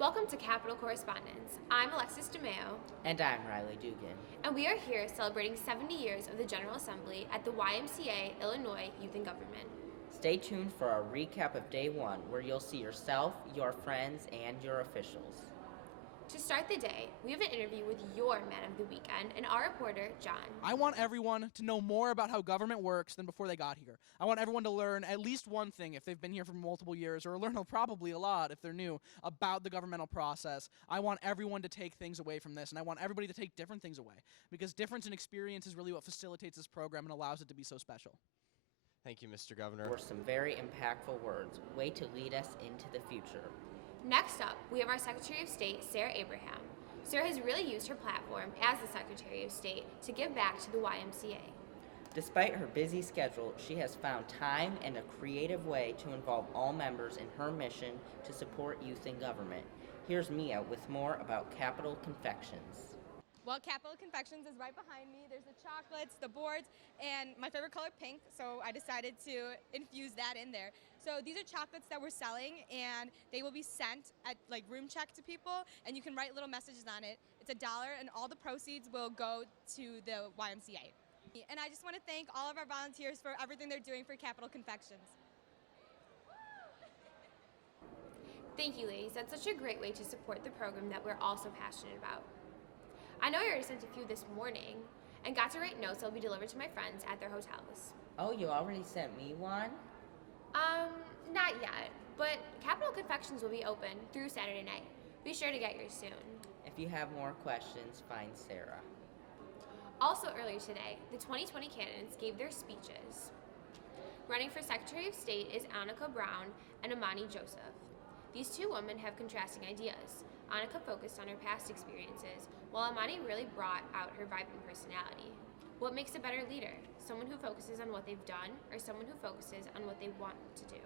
Welcome to Capitol Correspondence. I'm Alexis DeMeo. And I'm Riley Dugan. And we are here celebrating 70 years of the General Assembly at the YMCA Illinois Youth in Government. Stay tuned for a recap of Day 1, where you'll see yourself, your friends, and your officials. To start the day, we have an interview with your Man of the Weekend and our reporter, John. I want everyone to know more about how government works than before they got here. I want everyone to learn at least one thing if they've been here for multiple years, or learn probably a lot if they're new about the governmental process. I want everyone to take things away from this, and I want everybody to take different things away, because difference in experience is really what facilitates this program and allows it to be so special. Thank you, Mr. Governor. For some very impactful words, way to lead us into the future. Next up, we have our Secretary of State, Sarah Abraham. Sarah has really used her platform as the Secretary of State to give back to the YMCA. Despite her busy schedule, she has found time and a creative way to involve all members in her mission to support youth in government. Here's Mia with more about Capitol Confections. Well, Capitol Confections is right behind me. There's the chocolates, the boards, and my favorite color, pink, so I decided to infuse that in there. So these are chocolates that we're selling, and they will be sent at room check to people, and you can write little messages on it. It's $1, and all the proceeds will go to the YMCA. And I just want to thank all of our volunteers for everything they're doing for Capitol Confections. Thank you, ladies. That's such a great way to support the program that we're all so passionate about. I know I already sent a few this morning and got to write notes that will be delivered to my friends at their hotels. Oh, you already sent me one? Not yet, but Capitol Confections will be open through Saturday night. Be sure to get yours soon. If you have more questions, find Sarah. Also earlier today, the 2020 candidates gave their speeches. Running for Secretary of State is Annika Brown and Amani Joseph. These two women have contrasting ideas. Annika focused on her past experiences, while Amani really brought out her vibrant personality. What makes a better leader? Someone who focuses on what they've done, or someone who focuses on what they want to do?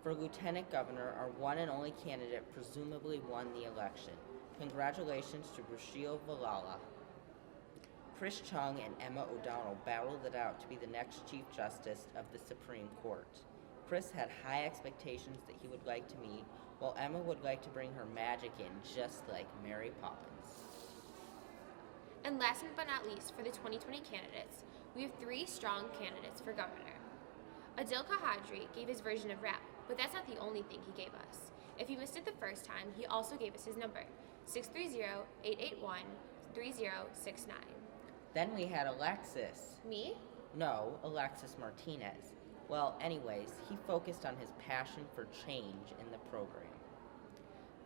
For Lieutenant Governor, our one and only candidate presumably won the election. Congratulations to Rushil Valala. Chris Chung and Emma O'Donnell battled it out to be the next Chief Justice of the Supreme Court. Chris had high expectations that he would like to meet, while Emma would like to bring her magic in just like Mary Poppins. And last but not least, for the 2020 candidates, we have three strong candidates for governor. Adil Kahadri gave his version of rap, but that's not the only thing he gave us. If you missed it the first time, he also gave us his number, 630-881-3069. Then we had Alexis. Me? No, Alexis Martinez. Well, anyways, he focused on his passion for change in the program.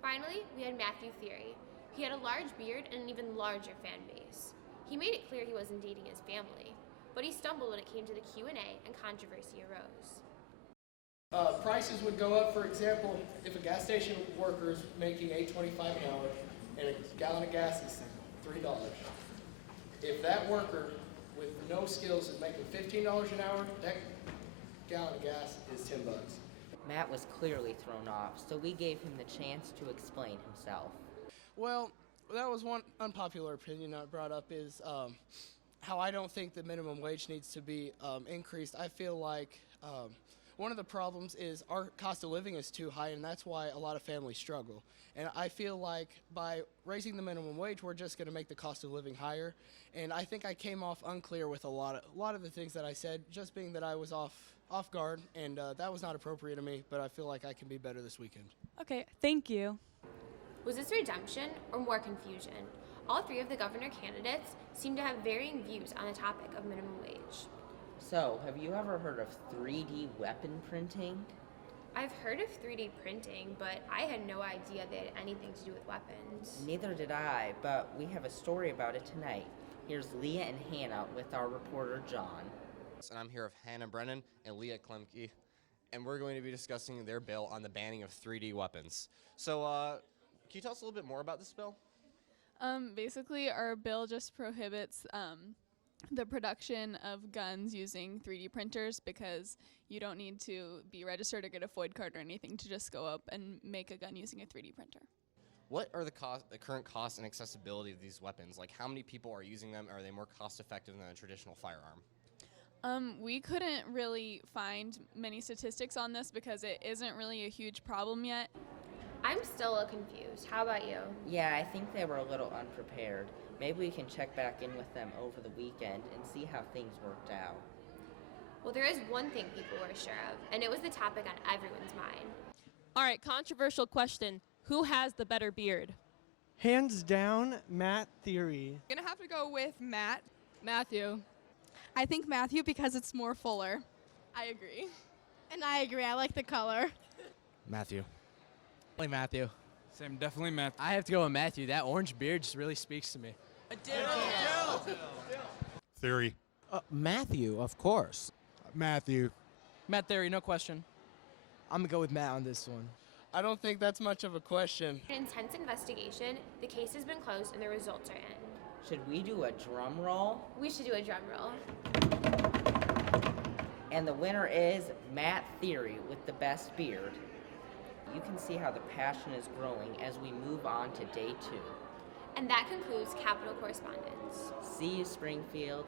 Finally, we had Matthew Theory. He had a large beard and an even larger fan base. He made it clear he wasn't dating his family, but he stumbled when it came to the Q&A and controversy arose. Prices would go up, for example, if a gas station worker is making $8.25 an hour and a gallon of gas is $3. If that worker with no skills is making $15 an hour, that gallon of gas is $10. Matt was clearly thrown off, so we gave him the chance to explain himself. Well, that was one unpopular opinion I brought up is how I don't think the minimum wage needs to be increased. I feel like one of the problems is our cost of living is too high, and that's why a lot of families struggle. And I feel like by raising the minimum wage, we're just going to make the cost of living higher. And I think I came off unclear with a lot of the things that I said, just being that I was off guard, and that was not appropriate to me, but I feel like I can be better this weekend. Okay, thank you. Was this redemption or more confusion? All three of the governor candidates seem to have varying views on the topic of minimum wage. So, have you ever heard of 3D weapon printing? I've heard of 3D printing, but I had no idea they had anything to do with weapons. Neither did I, but we have a story about it tonight. Here's Leah and Hannah with our reporter, John. And I'm here with Hannah Brennan and Leah Klemke, and we're going to be discussing their bill on the banning of 3D weapons. So, can you tell us a little bit more about this bill? Basically, our bill just prohibits the production of guns using 3D printers because you don't need to be registered or get a FOID card or anything to just go up and make a gun using a 3D printer. What are the current cost and accessibility of these weapons? Like, how many people are using them? Are they more cost effective than a traditional firearm? We couldn't really find many statistics on this because it isn't really a huge problem yet. I'm still a little confused. How about you? Yeah, I think they were a little unprepared. Maybe we can check back in with them over the weekend and see how things worked out. Well, there is one thing people were sure of, and it was the topic on everyone's mind. All right, controversial question. Who has the better beard? Hands down, Matt Theory. Gonna have to go with Matt. Matthew. I think Matthew because it's more fuller. I agree. And I agree. I like the color. Matthew. Definitely Matthew. Same, definitely Matthew. I have to go with Matthew. That orange beard just really speaks to me. Theory. Matthew, of course. Matthew. Matt Theory, no question. I'm going to go with Matt on this one. I don't think that's much of a question. An intense investigation, the case has been closed, and the results are in. Should we do a drum roll? We should do a drum roll. And the winner is Matt Theory with the best beard. You can see how the passion is growing as we move on to day 2. And that concludes Capital Correspondence. See you, Springfield.